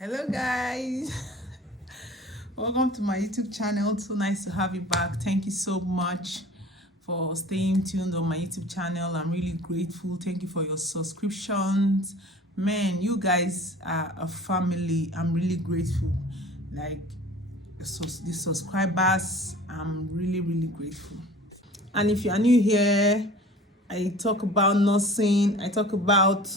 Hello guys. Welcome to my YouTube channel. So nice to have you back. Thank you so much for staying tuned on my YouTube channel. I'm really grateful. Thank you for your subscriptions. Man, you guys are a family. I'm really grateful. Like the subscribers, I'm really grateful. And if you are new here, I talk about nursing, I talk about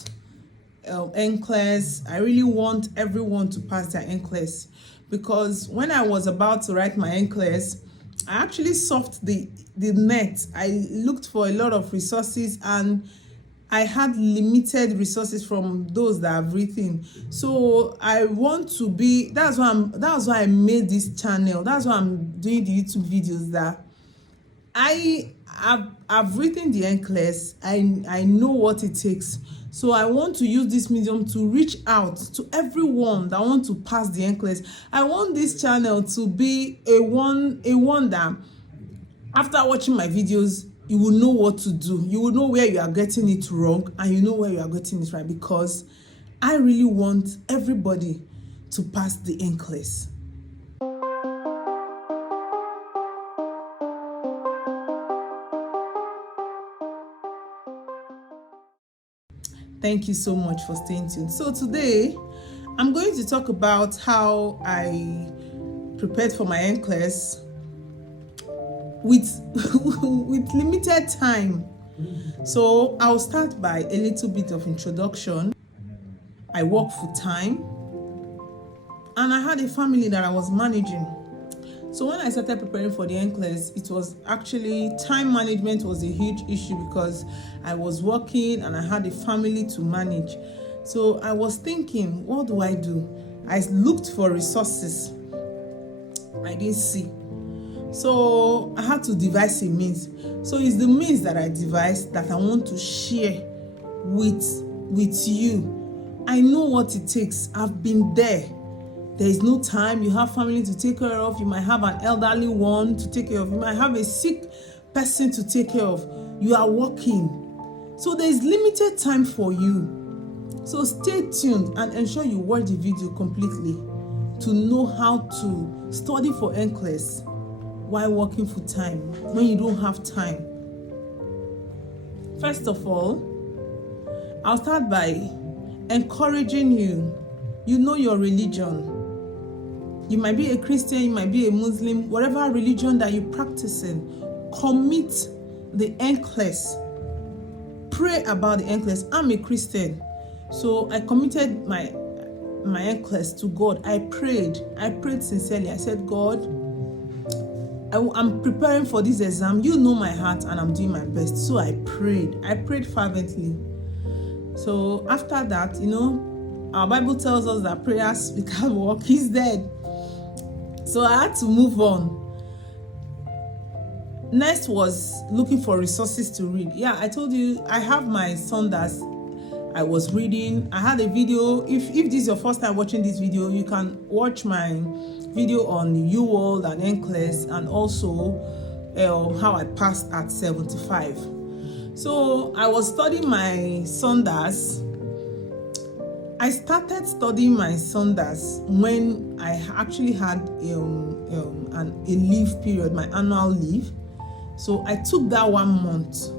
Nclex. I really want everyone to pass their Nclex, because when I was about to write my Nclex, I actually surfed the net. I looked for a lot of resources and I had limited resources from those that have written. So I want to be, that's why I made this channel. That's why I'm doing the YouTube videos, that I've written the Nclex. I know what it takes. So I want to use this medium to reach out to everyone that want to pass the Nclex. I want this channel to be a wonder. After watching my videos, you will know what to do. You will know where you are getting it wrong and you know where you are getting it right, because I really want everybody to pass the Nclex. Thank you so much for staying tuned. So today, I'm going to talk about how I prepared for my Nclex with with limited time. So I'll start by a little bit of introduction. I work full time and I had a family that I was managing. So when I started preparing for the Nclex, it was actually, time management was a huge issue because I was working and I had a family to manage. So I was thinking, what do? I looked for resources. I didn't see. So I had to devise a means. So it's the means that I devised that I want to share with you. I know what it takes. I've been there. There is no time. You have family to take care of. You might have an elderly one to take care of. You might have a sick person to take care of. You are working. So there is limited time for you. So stay tuned and ensure you watch the video completely to know how to study for Nclex while working full time when you don't have time. First of all, I'll start by encouraging you. You know your religion. You might be a Christian, you might be a Muslim, whatever religion that you practice in, commit the Nclex. Pray about the Nclex. I'm a Christian, so I committed my Nclex to God. I prayed sincerely. I said, God, I'm preparing for this exam. You know my heart and I'm doing my best. So I prayed fervently. So after that, our Bible tells us that prayers without work is dead. So I had to move on. Next was looking for resources to read. Yeah, I told you I have my Sundays. I was reading. I had a video. If this is your first time watching this video, you can watch my video on UWorld and Nclex, and also how I passed at 75. So I was studying my Sundays. I started studying my Sundays when I actually had a leave period, my annual leave. So I took that 1 month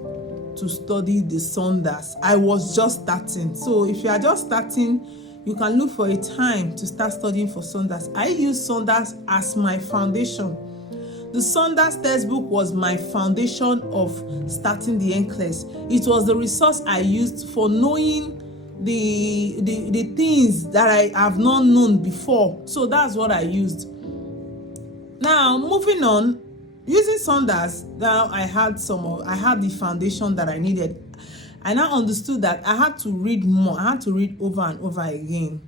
to study the Sundays. I was just starting. So if you are just starting, you can look for a time to start studying for Sundays. I use Sundays as my foundation. The Sundays textbook was my foundation of starting the Nclex. It was the resource I used for knowing the things that I have not known before. So that's what I used. Now moving on, using Sundays, now I had the foundation that I needed. I now understood that I had to read more. I had to read over and over again,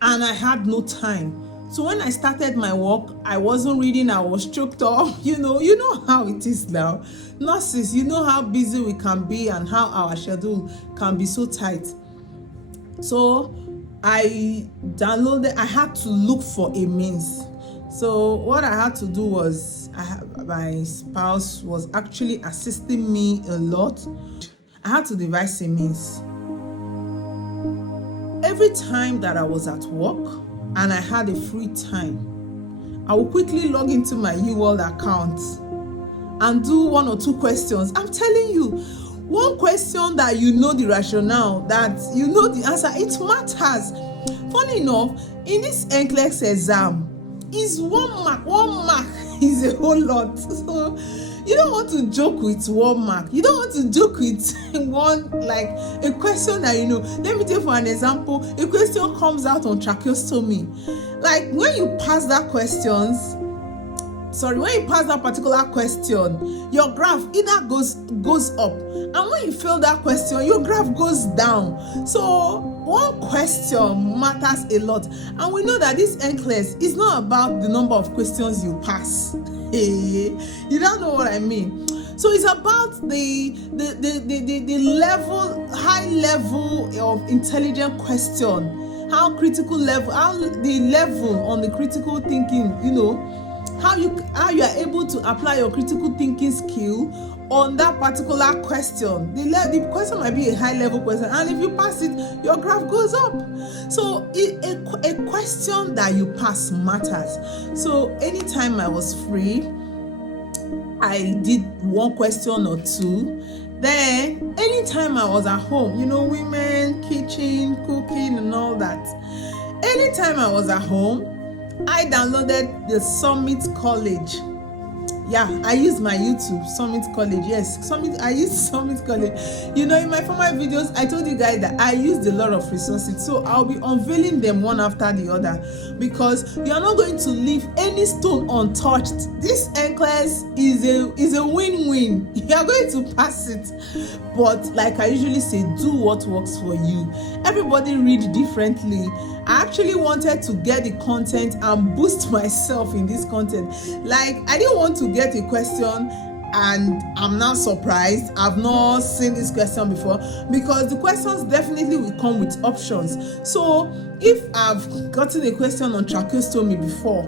and I had no time. So when I started my work, I wasn't reading. I was choked up. You know how it is now. Nurses, you know how busy we can be and how our schedule can be so tight. So I had to look for a means. So what I had to do was, my spouse was actually assisting me a lot. I had to devise a means. every time that I was at work and I had a free time, I will quickly log into my UWorld account and do 1 or 2 questions. I'm telling you, one question that you know the rationale, that you know the answer, it matters. Funny enough, in this Nclex exam, is 1 mark. 1 mark is a whole lot. So you don't want to joke with 1 mark. You don't want to joke with like a question that you know. Let me take for an example. A question comes out on tracheostomy. Like when you pass that particular question, your graph either goes up, and when you fail that question, your graph goes down. So one question matters a lot, and we know that this Nclex is not about the number of questions you pass. You don't know what I mean. So it's about the high level of intelligent question, how the level on the critical thinking, you know, how you are able to apply your critical thinking skill on that particular question. The question might be a high level question, and if you pass it, your graph goes up. So a question that you pass matters. So anytime I was free, I did 1 question or 2. Then anytime I was at home, you know, women, kitchen, cooking and all that, anytime I was at home, I downloaded the Summit College. Yeah, I used my YouTube, Summit College. Yes, I used Summit College. You know, in my former videos, I told you guys that I used a lot of resources. So I'll be unveiling them one after the other, because you are not going to leave any stone untouched. This Nclex is a win-win. You are going to pass it. But like I usually say, do what works for you. Everybody read differently. I actually wanted to get the content and boost myself in this content. Like, I didn't want to get a question and I'm not surprised. I've not seen this question before, because the questions definitely will come with options. So if I've gotten a question on tracheostomy before,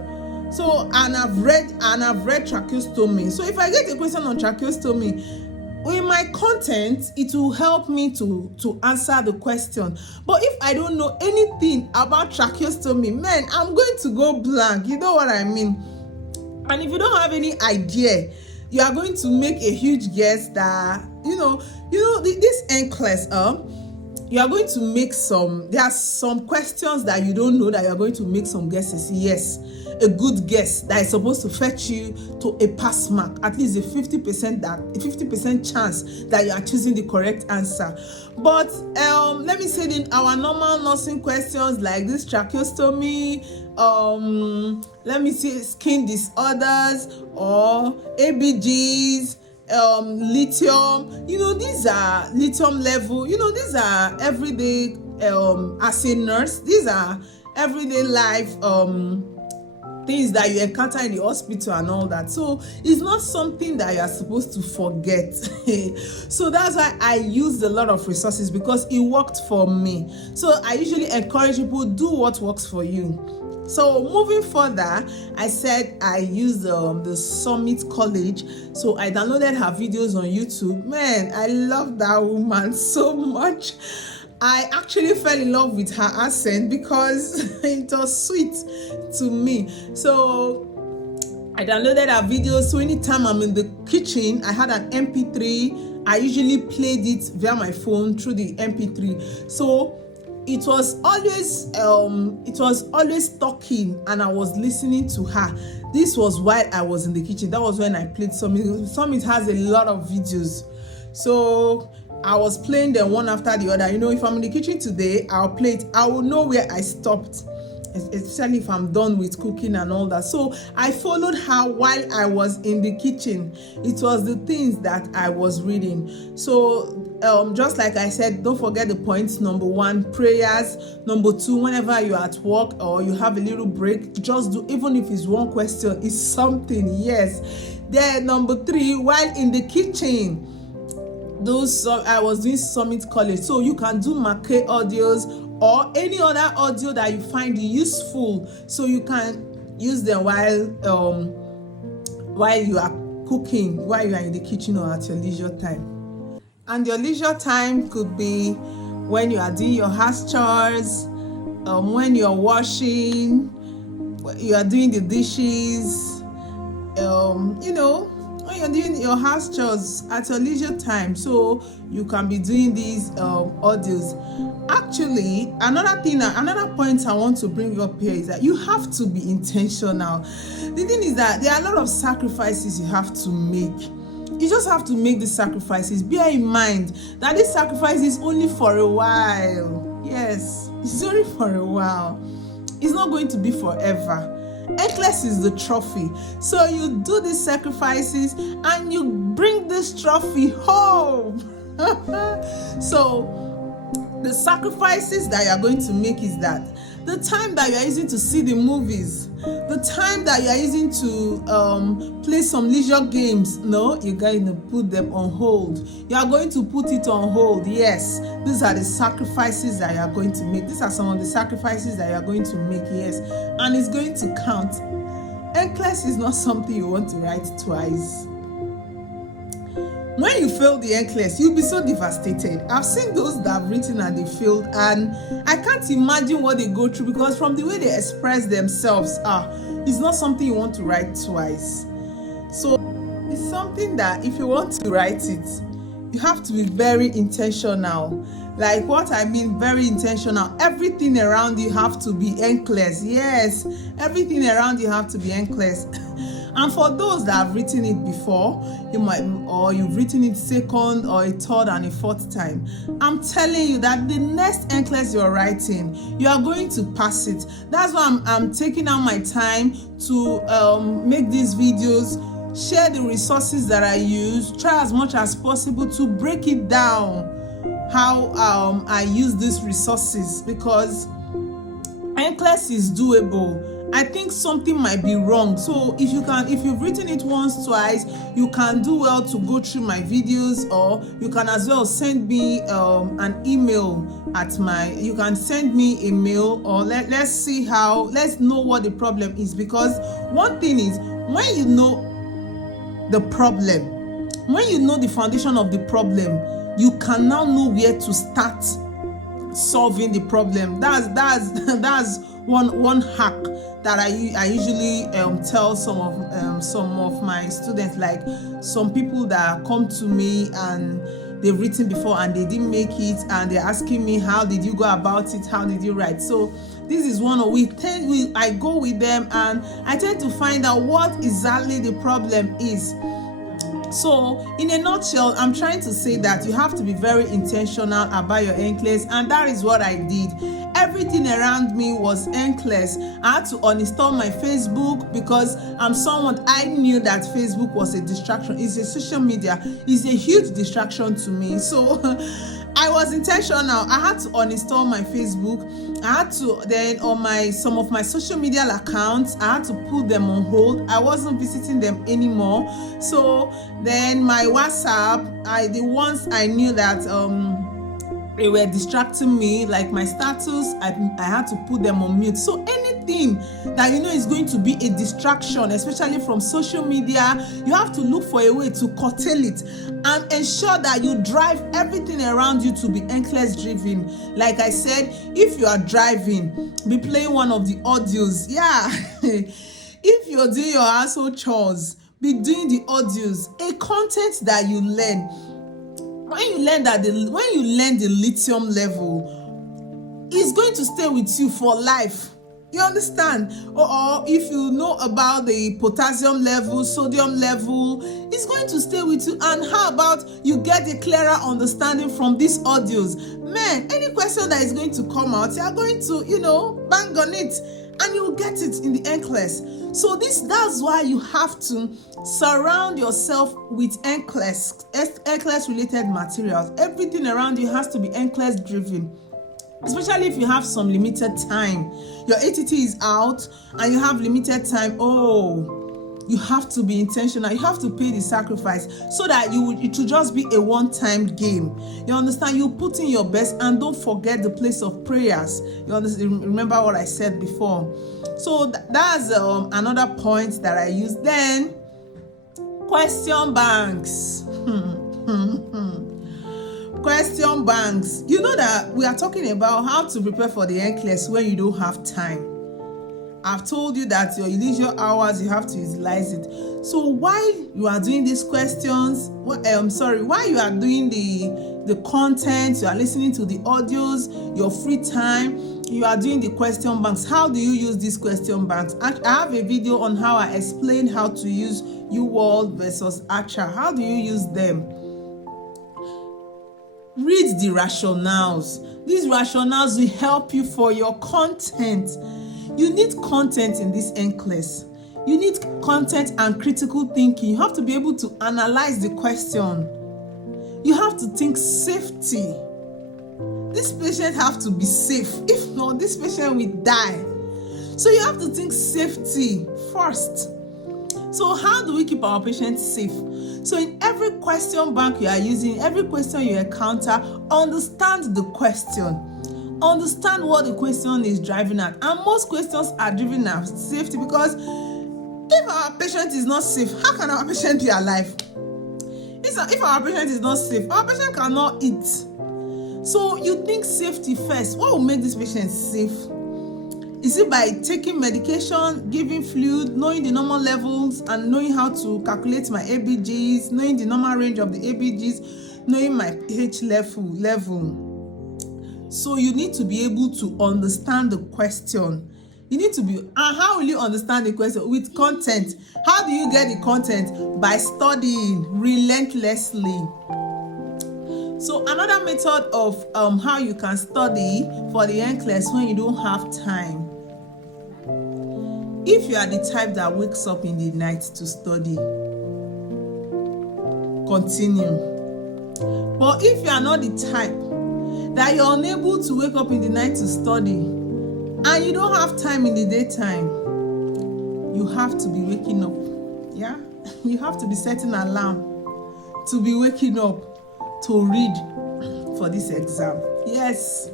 and I've read tracheostomy, so if I get a question on tracheostomy, in my content, it will help me to answer the question. But if I don't know anything about tracheostomy, man, I'm going to go blank. You know what I mean? And if you don't have any idea, you are going to make a huge guess that, you know, this Nclex, you are going to make there are some questions that you don't know that you are going to make some guesses. Yes, a good guess that is supposed to fetch you to a pass mark, at least a 50% chance that you are choosing the correct answer. But let me say, in our normal nursing questions like this tracheostomy, let me see, skin disorders or ABGs, lithium, you know, these are lithium level, you know, these are everyday, as a nurse, these are everyday life things that you encounter in the hospital and all that. So it's not something that you are supposed to forget. So that's why I used a lot of resources, because it worked for me. So I usually encourage people, do what works for you. So moving further, I said I used the Summit College. So I downloaded her videos on YouTube. Man, I love that woman so much. I actually fell in love with her accent because it was sweet to me. So I downloaded her videos. So anytime I'm in the kitchen, I had an MP3. I usually played it via my phone through the MP3. So it was always talking and I was listening to her. This was while I was in the kitchen. That was when I played Summit. Summit has a lot of videos. So I was playing them one after the other. You know, if I'm in the kitchen today, I'll play it. I will know where I stopped, especially if I'm done with cooking and all that. So I followed her while I was in the kitchen. It was the things that I was reading. So just like I said, don't forget the points. Number 1, prayers. Number 2, whenever you're at work or you have a little break, just do, even if it's 1 question, it's something. Yes. Then number 3, while in the kitchen, I was doing Summit College, so you can do Mackay audios or any other audio that you find useful, so you can use them while you are cooking, while you are in the kitchen, or at your leisure time. And your leisure time could be when you are doing your house chores, when you're washing, you are doing the dishes, when you're doing your house chores at your leisure time, so you can be doing these audios. Actually, another point I want to bring up here is that you have to be intentional. The thing is that there are a lot of sacrifices you have to make. You just have to make the sacrifices. Bear in mind that this sacrifice is only for a while. Yes, it's only for a while. It's not going to be forever. Nclex is the trophy. So you do these sacrifices and you bring this trophy home. So the sacrifices that you are going to make is that the time that you are using to see the movies, the time that you are using to play some leisure games, no, you're going to put them on hold. You are going to put it on hold. Yes, these are the sacrifices that you are going to make. These are some of the sacrifices that you are going to make, yes, and it's going to count. Nclex is not something you want to write twice. When you fail the Nclex, you'll be so devastated. I've seen those that have written and they failed, and I can't imagine what they go through, because from the way they express themselves, it's not something you want to write twice. So it's something that if you want to write it, you have to be very intentional. Like what I mean, very intentional. Everything around you have to be Nclex. Yes, everything around you have to be Nclex. And for those that have written it before, you've written it second or a third and a fourth time, I'm telling you that the next Nclex you're writing, you are going to pass it. That's why I'm taking out my time to make these videos, share the resources that I use, try as much as possible to break it down how I use these resources, because Nclex is doable. I think something might be wrong. So if you've written it once, twice, you can do well to go through my videos, or you can as well send me an email you can send me a mail, or let's know what the problem is. Because one thing is, when you know the problem, when you know the foundation of the problem, you can now know where to start solving the problem. That's one hack that I usually tell some of my students. Like some people that come to me and they've written before and they didn't make it, and they're asking me, how did you go about it, how did you write? So this is one of I go with them and I tend to find out what exactly the problem is. So in a nutshell, I'm trying to say that you have to be very intentional about your Nclex, and that is what I did. Everything around me was Nclex. I had to uninstall my Facebook because I knew that Facebook was a distraction. It's a social media. It's a huge distraction to me. So I was intentional. I had to uninstall my Facebook. I had to then on some of my social media accounts, I had to put them on hold. I wasn't visiting them anymore. So then my WhatsApp, the ones I knew that they were distracting me, like my status, I had to put them on mute. So anything that is going to be a distraction, especially from social media, you have to look for a way to curtail it and ensure that you drive everything around you to be Nclex driven. Like I said, if you are driving, be playing one of the audios. Yeah. If you're doing your household chores, be doing the audios, a content that you learn. When you learn the lithium level, it's going to stay with you for life. You understand? Or if you know about the potassium level, sodium level, it's going to stay with you. And how about you get a clearer understanding from these audios? Man, any question that is going to come out, you are going to, bang on it, and you will get it in the Nclex. So that's why you have to surround yourself with Nclex related materials. Everything around you has to be Nclex driven. Especially if you have some limited time. Your ATT is out and you have limited time. You have to be intentional. You have to pay the sacrifice so that it will just be a one-time game. You understand? You put in your best, and don't forget the place of prayers. You understand? Remember what I said before. So that's another point that I use. Then question banks. Question banks. You know that we are talking about how to prepare for the Nclex when you don't have time. I've told you that your leisure hours, you have to utilize it. So while you are doing these questions, while you are doing the content, you are listening to the audios, your free time, you are doing the question banks. How do you use these question banks? I have a video on how I explain how to use UWorld versus Archer. How do you use them? Read the rationales. These rationales will help you for your content. You need content in this Nclex. You need content and critical thinking. You have to be able to analyze the question. You have to think safety. This patient have to be safe. If not, this patient will die. So you have to think safety first. So how do we keep our patients safe? So in every question bank you are using, every question you encounter, understand the question. Understand what the question is driving at. And most questions are driven at safety, because if our patient is not safe, how can our patient be alive? If our patient is not safe, our patient cannot eat. So you think safety first. What will make this patient safe? Is it by taking medication, giving fluid, knowing the normal levels and knowing how to calculate my ABGs, knowing the normal range of the ABGs, knowing my pH level? So you need to be able to understand the question. You need to be, and how will you understand the question? With content. How do you get the content? By studying relentlessly. So another method of how you can study for the Nclex when you don't have time. If you are the type that wakes up in the night to study, continue. But if you are not the type that you're unable to wake up in the night to study and you don't have time in the daytime, you have to be waking up. Yeah, you have to be setting an alarm to be waking up to read for this exam. Yes,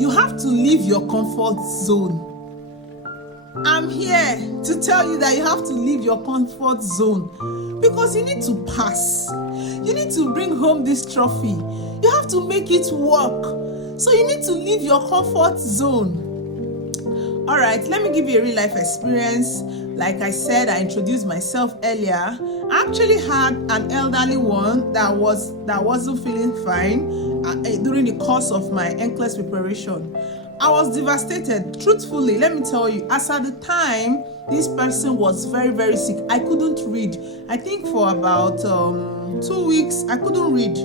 you have to leave your comfort zone. I'm here to tell you that you have to leave your comfort zone, because you need to pass. You need to bring home this trophy. You have to make it work. So you need to leave your comfort zone. All right, let me give you a real life experience. Like I said, I introduced myself earlier. I actually had an elderly one that wasn't feeling fine during the course of my Nclex preparation. I was devastated. Truthfully, let me tell you, as at the time, this person was very, very sick. I couldn't read. I think for about 2 weeks, I couldn't read.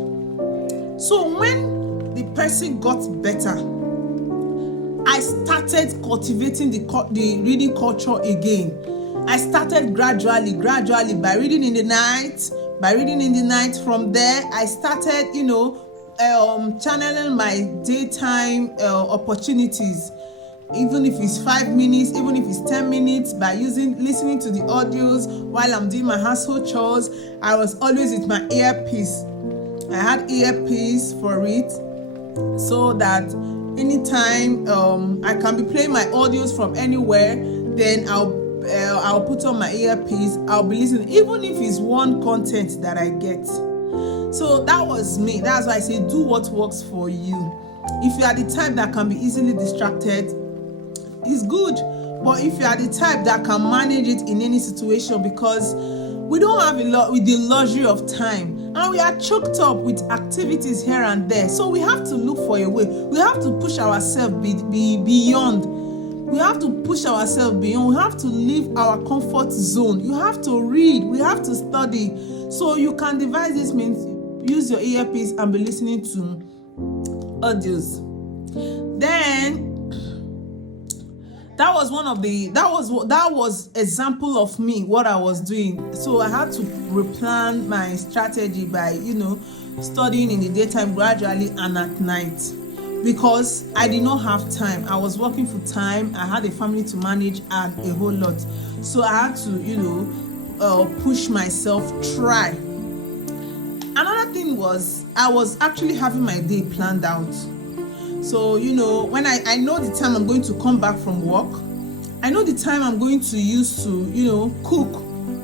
So when the person got better, I started cultivating the reading culture again. I started gradually by reading in the night. From there, I started, channeling my daytime opportunities, even if it's 5 minutes, even if it's 10 minutes, by listening to the audios while I'm doing my household chores. I was always with my earpiece. I had earpiece for it, so that anytime I can be playing my audios from anywhere. Then I'll put on my earpiece. I'll be listening, even if it's one content that I get. So that was me. That's why I say do what works for you. If you are the type that can be easily distracted, it's good. But if you are the type that can manage it in any situation, because we don't have with the luxury of time, and we are choked up with activities here and there. So we have to look for a way. We have to push ourselves beyond. We have to push ourselves beyond. We have to leave our comfort zone. You have to read. We have to study. So you can devise this means. Use your earpiece and be listening to audios. Then that was example of me, what I was doing. So I had to replan my strategy by studying in the daytime gradually and at night, because I did not have time. I was working full time. I had a family to manage and a whole lot. So I had to push myself, try. Another thing was, I was actually having my day planned out. So, when I know the time I'm going to come back from work, I know the time I'm going to use to, cook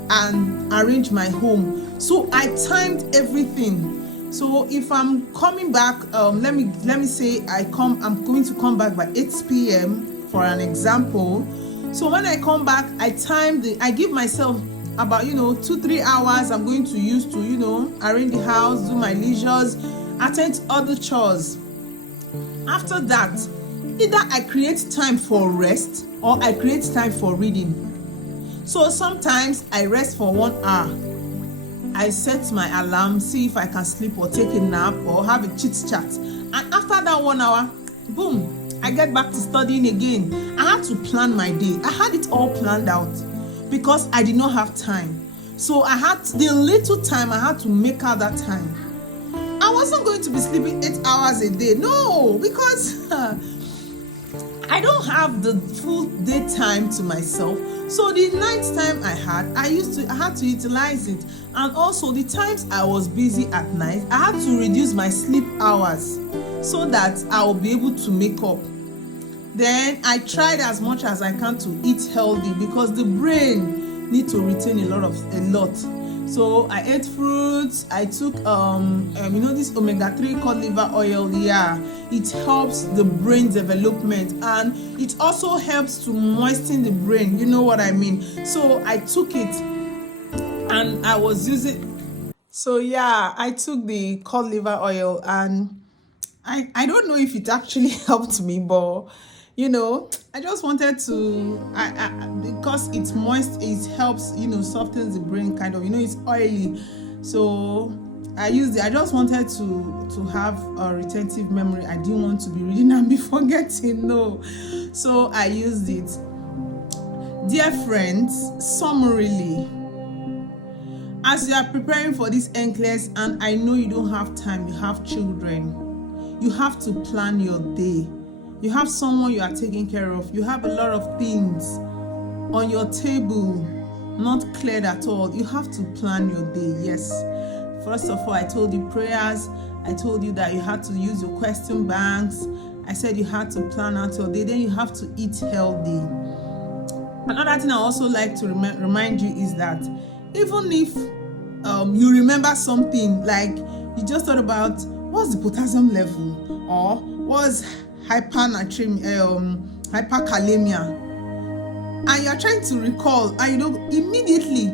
and arrange my home. So I timed everything. So if I'm coming back, let me say I'm going to come back by 8 p.m. for an example. So when I come back, I give myself about 2-3 hours I'm going to use to arrange the house, do my leisures, attend to other chores. After that, either I create time for rest or I create time for reading. So sometimes I rest for 1 hour. I set my alarm, see if I can sleep or take a nap or have a chit chat. And after that 1 hour, boom, I get back to studying again. I had to plan my day. I had it all planned out because I did not have time. So I had the little time, I had to make out that time. I wasn't going to be sleeping 8 hours a day. No, because I don't have the full daytime to myself. So the night time I had to utilize it. And also the times I was busy at night, I had to reduce my sleep hours so that I will be able to make up. Then I tried as much as I can to eat healthy because the brain needs to retain a lot. So I ate fruits. I took this omega-3 called liver oil. Yeah, it helps the brain development and it also helps to moisten the brain. You know what I mean? So I took it and I was using. So yeah, I took the cod liver oil and I don't know if it actually helped me, but I just wanted to, because it's moist, it helps, softens the brain kind of, it's oily. So I used it. I just wanted to have a retentive memory. I didn't want to be reading and be forgetting, no. So I used it. Dear friends, summarily, as you are preparing for this Nclex, and I know you don't have time, you have children, you have to plan your day. You have someone you are taking care of. You have a lot of things on your table, not cleared at all. You have to plan your day. Yes. First of all, I told you prayers. I told you that you had to use your question banks. I said you had to plan out your day. Then you have to eat healthy. Another thing I also like to remind you is that even if you remember something, like you just thought about what's the potassium level or what's hyperkalemia, and you're trying to recall, and immediately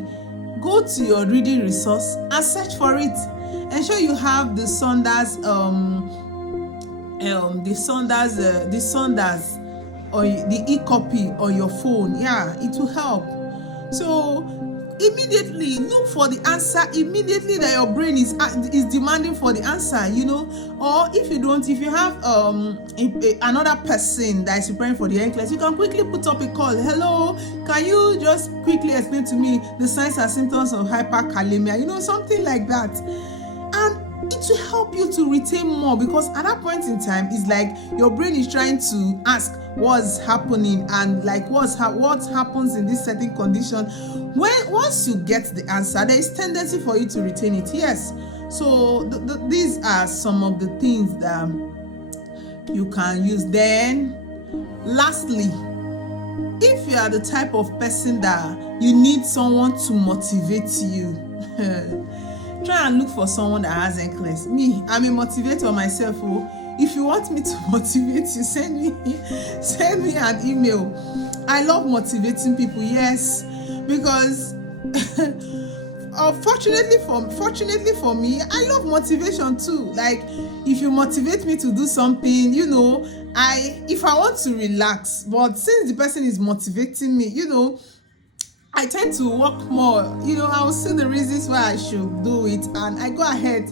go to your reading resource and search for it. Ensure you have the Saunders or the e-copy on your phone. Yeah, it will help. So immediately look for the answer immediately that your brain is demanding for the answer, or if you have another person that is preparing for the Nclex, you can quickly put up a call. Hello, can you just quickly explain to me the signs and symptoms of hyperkalemia, something like that, and it will help you to retain more, because at that point in time it's like your brain is trying to ask what's happening and like what happens in this certain condition. Once you get the answer, there is tendency for you to retain it. Yes. So these are some of the things that you can use. Then lastly, if you are the type of person that you need someone to motivate you, try and look for someone that has Nclex. Me, I'm a motivator myself. If you want me to motivate you, send me an email. I love motivating people. Yes, because fortunately for me, I love motivation too. Like if you motivate me to do something, if I want to relax, but since the person is motivating me, I tend to work more. I will see the reasons why I should do it, and I go ahead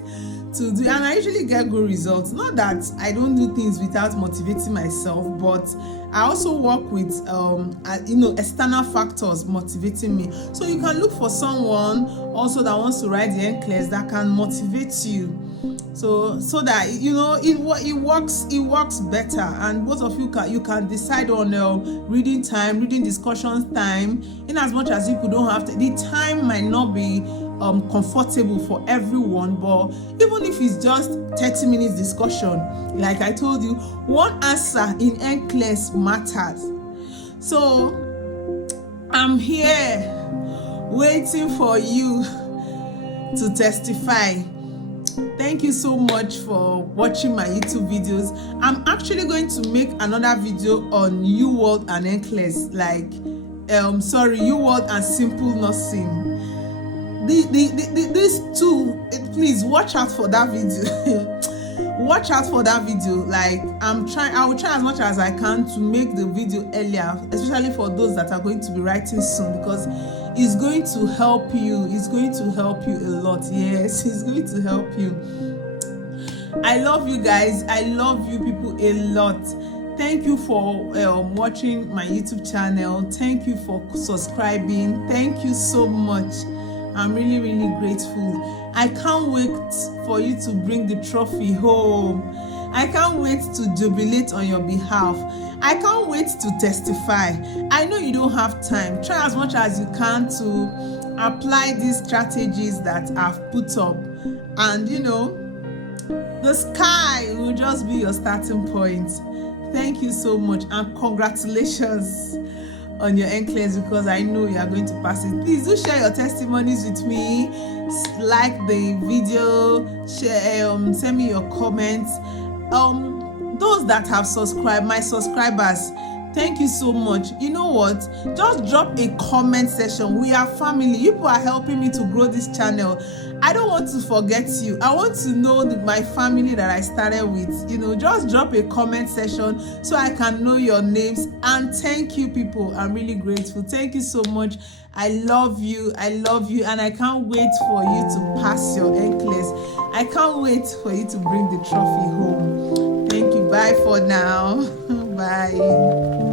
to do, and I usually get good results. Not that I don't do things without motivating myself, but I also work with external factors motivating me. So you can look for someone also that wants to write the Nclex that can motivate you, so that it works better, and both of you can decide on reading time, reading discussions time. In as much as people don't have the time might not be comfortable for everyone, but even if it's just 30 minutes discussion, like I told you, one answer in Nclex matters. So I'm here waiting for you to testify. Thank you so much for watching my YouTube videos. I'm actually going to make another video on UWorld and Nclex, like UWorld and Simple Nursing. These two, please watch out for that video. Watch out for that video. Like I will try as much as I can to make the video earlier, especially for those that are going to be writing soon, because it's going to help you. It's going to help you a lot. Yes, it's going to help you. I love you guys. I love you people a lot. Thank you for watching my YouTube channel. Thank you for subscribing. Thank you so much. I'm really, really grateful. I can't wait for you to bring the trophy home. I can't wait to jubilate on your behalf. I can't wait to testify. I know you don't have time. Try as much as you can to apply these strategies that I've put up. And you know, the sky will just be your starting point. Thank you so much and congratulations on your Nclex, because I know you are going to pass it. Please do share your testimonies with me. Like the video, share, send me your comments. Those that have subscribed, my subscribers, thank you so much. You know what? Just drop a comment section. We are family. You people are helping me to grow this channel. I don't want to forget you. I want to know my family that I started with. You know, just drop a comment section so I can know your names. And thank you, people. I'm really grateful. Thank you so much. I love you. I love you. And I can't wait for you to pass your Nclex. I can't wait for you to bring the trophy home. Thank you. Bye for now. Bye.